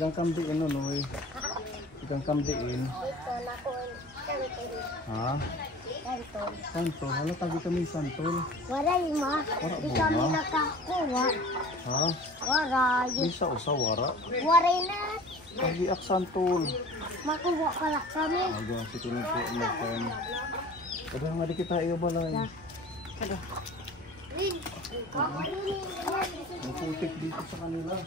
Igang kamdiin noy. Igang kamdiin. Ha? Santol. Hala tagi kami santol. Waray ma. Di kami nakakuha. Ha? Waray. Bisa usa wara. Waray na. Tagi ak santol. Makuha pala kami. Aga si kuno po makan. Kadang nga di kita iyo balay. Ang putik dito sa kanila.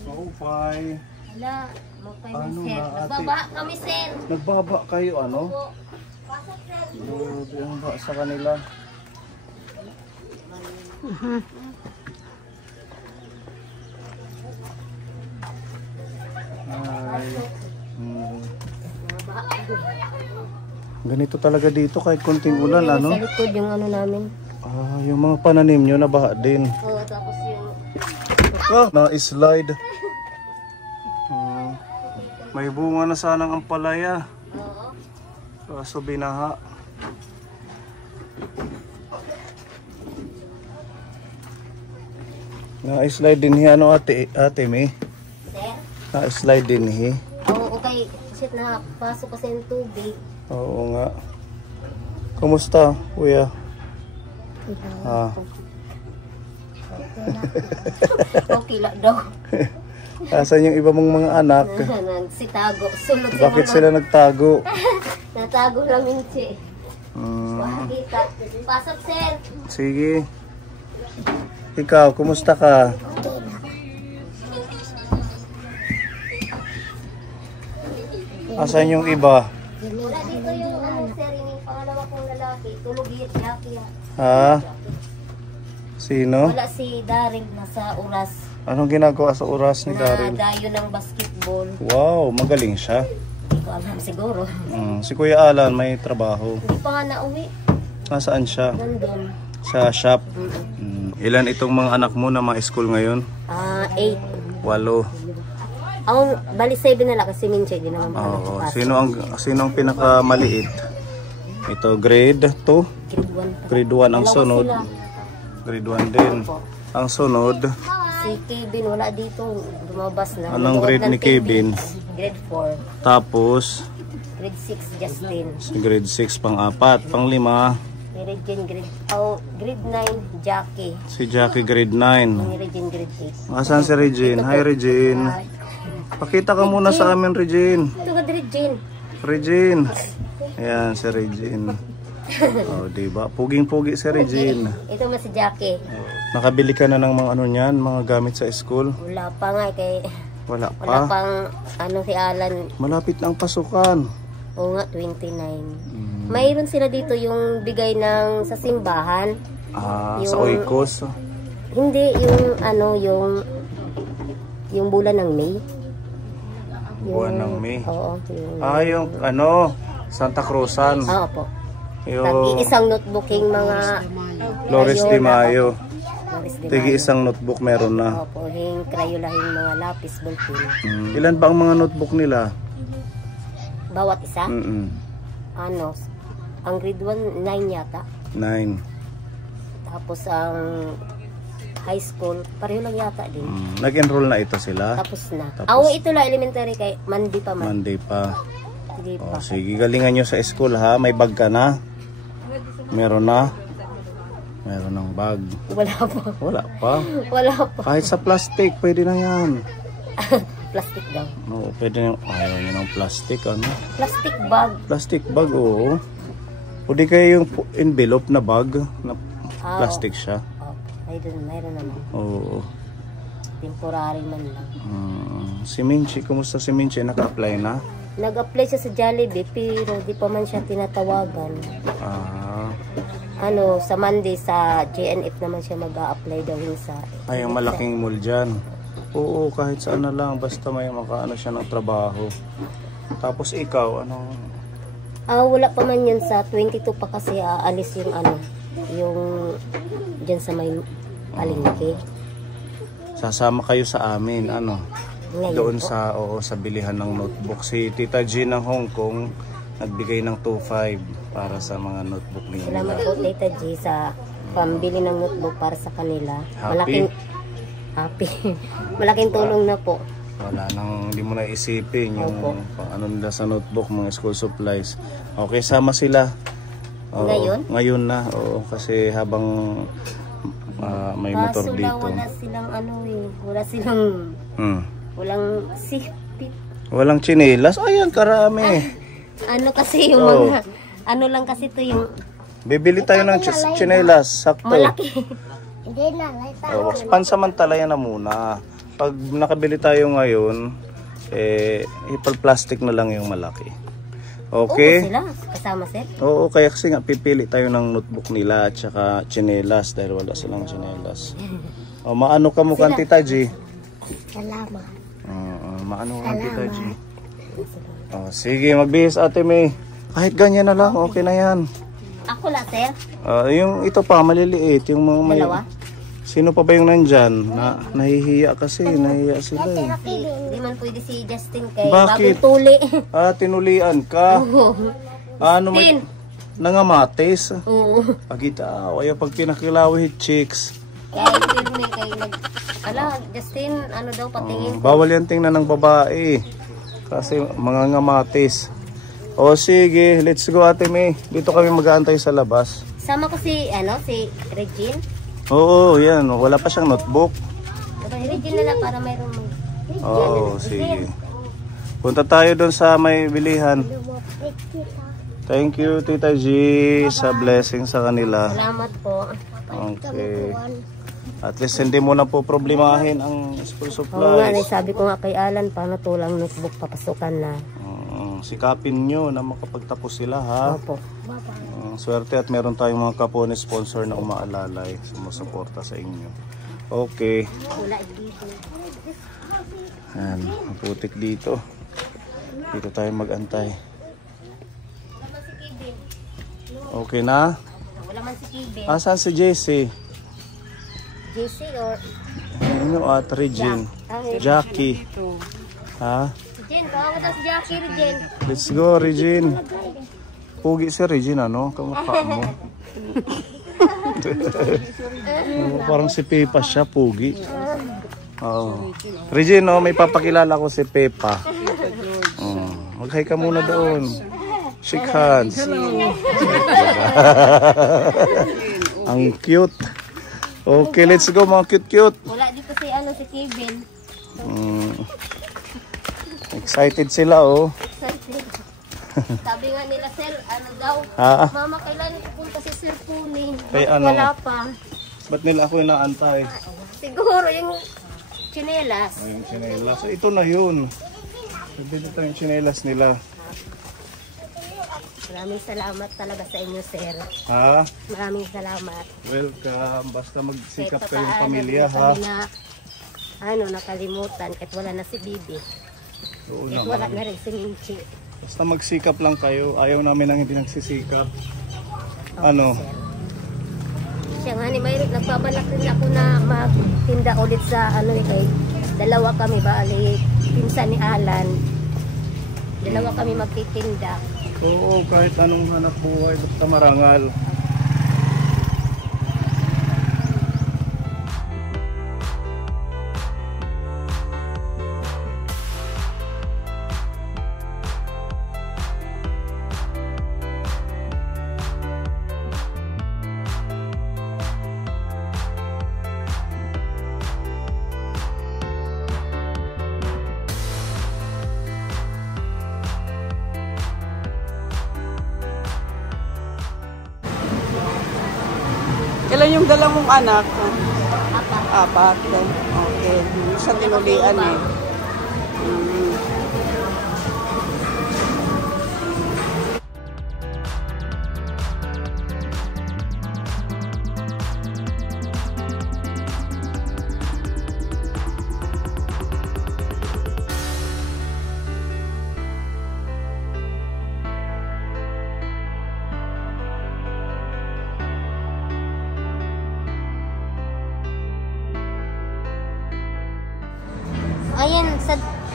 Paupay. Wala. Mapay Ano sir. na, ate? Nagbaba kami sir. Nagbaba kayo ano? Pasok sir. Yung ba sa kanila? Ay. Ganito talaga dito kahit konting ulan ano? Sa likod yung ano namin. Ah, yung mga pananim nyo nabaha din. Oo, tapos yung... Na-slide. May bunga na sanang ampalaya. Oo. Kaso binaha. Na-slide din hi ano ate May? Sir? Na-slide din hi. Oo, okay. Shit na pasok kasi yung tubig. Oo nga. Kumusta, kuya? Ah. Okay lang daw. Asan yung iba mong mga anak? Nagsitago. Sulod Bakit sila nagtago? Natago lang yung si. Hmm, Kita. Pasok sir. sige. Ikaw, kumusta ka? Asan yung iba? Wala dito yung ano sir, yung pangalawa kong lalaki. Tulog yaki. Ha? Sino? Wala si Daring nasa oras. Anong ginagawa sa oras ni Daryl? Na dayo ng basketball. Wow, magaling siya. Hindi ko alam siguro. Si Kuya Alan may trabaho. Hindi pa nga nauwi. Nasaan siya? Nandun. Sa shop. Ilan itong mga anak mo na mga school ngayon? 8. 8. Ako, bali 7 na lang kasi Minche, di naman pa Oo. nakapasok. Sino ang pinakamaliit? Ito grade 2. Grade 1 pa. Grade 1 ang Dalawa sunod. sila. Grade 1 din. Ang sunod. Si Kevin wala dito, lumabas na. Anong Nanood grade ng ni Kevin? Grade 4. Tapos Grade 6, Justin. si grade 6 pang-4, pang-5 Ni Regine, grade 9, Jackie. si Jackie grade 9. Ni Regine, grade 8. Asan si Regine? Hi Regine. Pakita ka muna sa amin Regine. Ito ka, Regine. Regine. Ayan si Regine. Oh, diba? Puging-pugi si Regine. Ito mas si Jackie. Nakabili ka na ng mga ano niyan, mga gamit sa school? Wala pa nga kay... Wala Wala pa. pang ano si Alan. Malapit na ang pasukan. Oo nga, 29. Mayroon sila dito yung bigay ng sa simbahan. Sa Oikos. Hindi, yung ano, yung bulan ng May. Buwan ng May. Oo. Yung ano, Santa Cruzan. Oo po. Yung Isang notebooking mga... Flores de Mayo. Flores de Tigi Mayo. isang notebook meron na. Opo, yung Crayola, yung mga lapis, ballpen. Ilan ba ang mga notebook nila? Bawat isa? Mm-mm. Ang grade 1, 9 yata. 9. Tapos ang high school, pareho lang yata din. Nag-enroll na ito sila? Tapos na. Tapos- Ito lang elementary kay Monday pa man. Monday pa. Hindi pa. Sige, galingan nyo sa school ha. May bag ka na? Meron na? Meron ng bag. Wala pa. Wala pa. Wala pa. Kahit sa plastic, pwede na yan. Plastic daw. No, pwede na. Ayaw nyo ng plastic, ano? Plastic bag. Plastic bag, oo. Pwede kayo yung envelope na bag. Na plastic siya. Oh, mayroon naman. Oo. Temporary man lang. Si Minchi, kumusta si Minchi? Naka-apply na? Nag-apply siya sa Jollibee pero di pa man siya tinatawagan. Sa Monday sa JNF naman siya mag-a-apply daw yun sa... Ay, yung malaking mall dyan. Oo, kahit saan na lang. Basta may makaano siya ng trabaho. Tapos ikaw, ano? Wala pa man yun sa 22 pa kasi aalis yung yung dyan sa may palengke. Sasama kayo sa amin, ano? Ngayon Doon po. sa bilihan ng notebook. Si Tita G ng Hong Kong nagbigay ng 2.5 para sa mga notebook ninyo. Salamat po Tita G sa pambili ng notebook para sa kanila. Happy? Happy. Malaking tulong na po. Wala nang, hindi mo na isipin yung ano nila sa notebook, mga school supplies. Okay, sama sila. Oo, ngayon na. Oo, kasi habang may motor Kaso dito. wala silang ano eh. Wala silang walang sipit. Walang tsinelas. Ayan, karami. Ano kasi yung mga ano lang kasi to yung Bibili tayo ng tsinelas. Sakto. malaki. Pansamantala yan na muna. Pag nakabili tayo ngayon, ipal-plastic na lang yung malaki. Okay? Sila kasama sir? Oo, kaya kasi nga pipili tayo ng notebook nila at saka tsinelas dahil wala silang tsinelas. Maano ka mo kan Tita G? Salamat. Maano ka Tita G? Sige, magbihis Ate May. Kahit ganyan na lang, okay na yan. Ako la sir? Yung ito pa, maliliit. Yung mga may... Dalawa? Sino pa ba yung nandyan? Nahihiya kasi, nahihiya sila eh. Di man pwede si Justin kay Bakit? bagong tuli. Tinulian ka. Ano may nangamatis? Oo. Pagita, ayaw pag pinakilawit chicks. Kaya yun eh, kay Justin, ano daw patingin? Bawal yan tingnan ng babae. Kasi mga ngamatis. O sige, let's go Ate May. Dito kami mag-aantay sa labas. Sama ko si Regine. Oo, yan. Wala pa siyang notebook. Regine na lang para mayroong Oo, sige. Punta tayo doon sa may bilihan. Thank you, Tita G, sa blessing sa kanila. Salamat po. Okay. At least hindi mo na po problemahin ang school Oo nga, supplies. sabi ko nga kay Alan, paano tulang notebook papasukan na. Sikapin nyo na makapagtapos sila ha. Opo. Swerte at meron tayong mga kapone sponsor na umaalalay, sumusuporta sa inyo. Okay. Ayan, maputik dito. Dito tayo mag-antay. Okay na? Wala man si Kevin. Asan si JC? JC or Ano at Regine? Jackie. Ha? Regine, tawag daw si Jackie, Regine. Let's go, Regine. Pugi si Regine, ano? Kamukha mo. Parang si Pepa siya, pugi. Regine, may papakilala ko si Pepa. Mag-hi ka muna doon. Shake hands. Ang cute. Okay, let's go mga cute-cute. Wala dito si si Kevin. Excited sila oh. Sabi nga nila sir, ano daw? Mama, kailan pupunta si Sir Puni? Wala pa. Ba't nila ako inaantay? Siguro yung tsinelas. Yung tsinelas. Ito na yun. Dito yung tsinelas nila. Maraming salamat talaga sa inyo, sir. Ha? Maraming salamat. Welcome. Basta magsikap kayong pamilya, ha? Nakalimutan. Kahit wala na si Bibi. Oo Kahit naman. wala na rin si Minchi. Basta magsikap lang kayo. Ayaw namin ang hindi nagsisikap. Ano? Siya nga ni Mayroon, nagbabalak rin ako na magtinda ulit sa kay dalawa kami, bali, pinsan ni Alan. Dalawa kami magtitinda. Oo, kahit anong hanap buhay, basta marangal. Kailan yung dala mong anak? Apat. Okay. Sa tinulian eh. Ayan,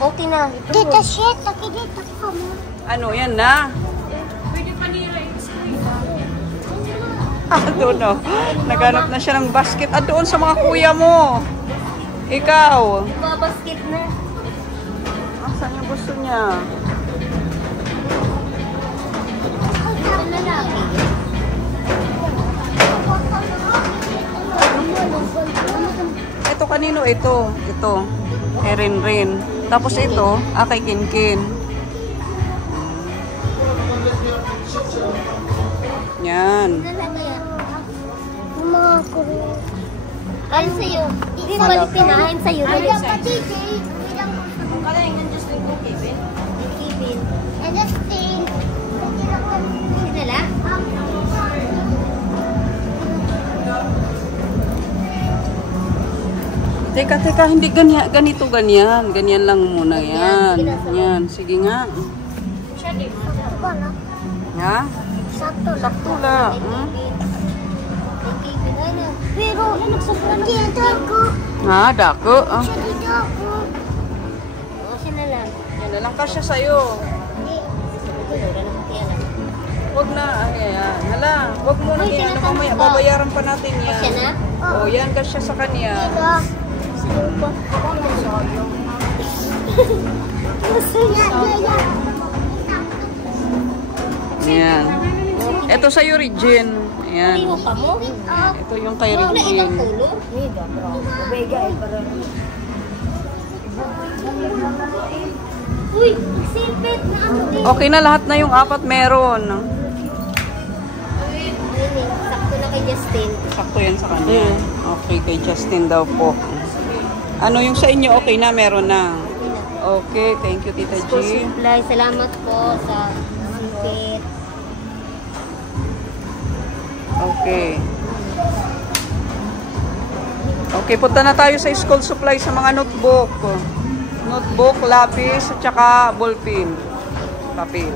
okay na. Tita, shit, nakikita ko mo. Ano, yan na? Doon o. Naghanap na siya ng basket. Doon sa mga kuya mo. Ikaw. Babasket na. Saan yung gusto niya? Ang lalaki. Ito kanino ito? Ito. Kay Rin. Tapos ito, kay Kinkin. Yan. Alin sa'yo? Hindi balik pinahin sa'yo. Alin sa'yo? Sinala? Teka, hindi ganito, ganyan. Ganyan lang muna yan. Yan, sige nga. Ha? Sakto lang. Pero, dako. Ha, dako. Dako. O, sinala. Yan na lang kasya sa'yo. Huwag na, ayan. Hala, huwag mo na yan. Mamaya, babayaran pa natin yan. Siya na? O, yan kasya sa kanya. Ayan. Ito sa'yo, Regine. Ayan. Hindi mo pa mo? Ito yung kay Wala Regine. ilang tulo? Uy, sipit na ako din. Okay na, lahat na yung 4 meron. Sakto na kay Justin. Sakto yan sa kanya. Okay, kay Justin daw po. Ano yung sa inyo? Okay na, meron na. Okay, thank you, Tita G. Supply, salamat po sa sipit. Okay. Okay, punta na tayo sa school supply sa mga notebook. Notebook, lapis, at saka ballpen. Papel.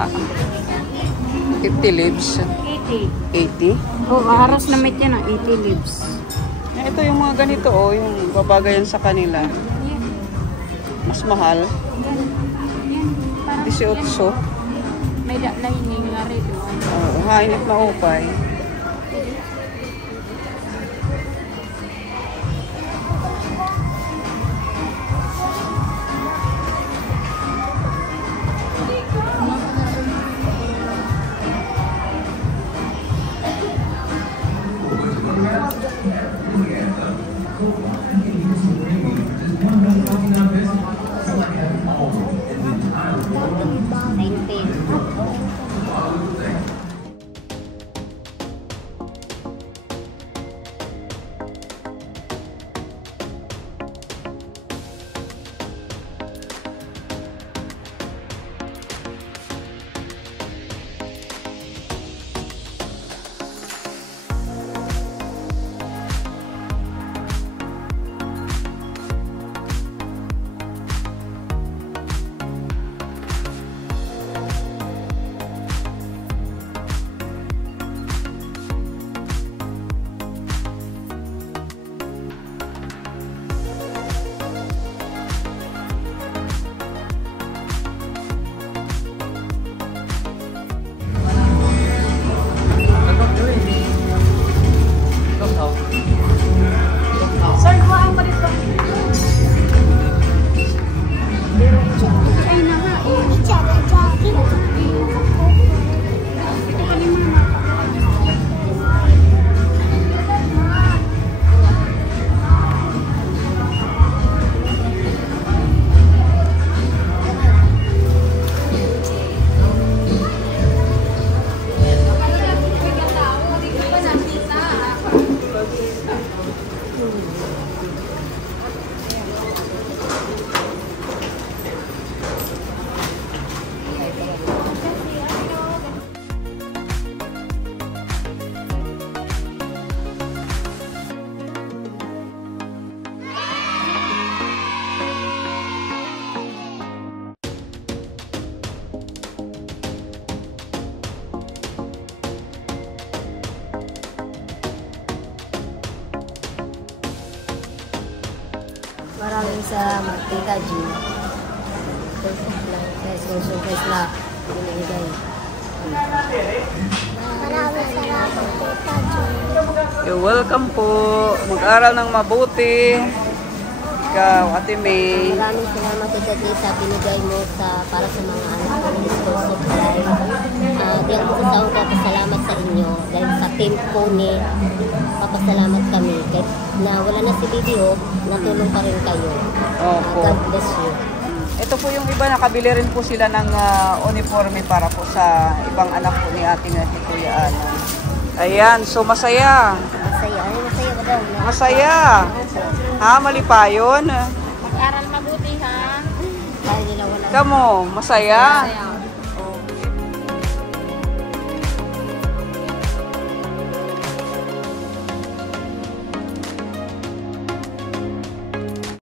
Ah, 50 leaves. 80? Oh, haras na met yan ang 80 leaves. Ito yung mga ganito, oh, yung babagayan sa kanila. Mas mahal. 18. May lining nga rin. Oh, hainit na upay. Maraming salamat, Tita G. Surprise na binigay. Maraming salamat, Tita G. You're welcome po. Mag-aral ng mabuti. Ikaw, Ate May. Maraming salamat, Tita G, sa binigay mo para sa mga anak ko ng school supply. Di ako sa taong papasalamat sa inyo dahil sa team po ni papasalamat kami. Kahit na wala na si Bibi, natulong pa rin kayo. Opo. God bless you. Ito po yung iba, nakabili rin po sila ng uniforme para po sa ibang anak po ni Ate na si Kuya Ano. Ayan, so masaya. Masaya. Ay, masaya ba daw? Masaya. Ha, mali pa yun. Mag-aral mabuti ha. Dahil nila wala. Kamo, masaya.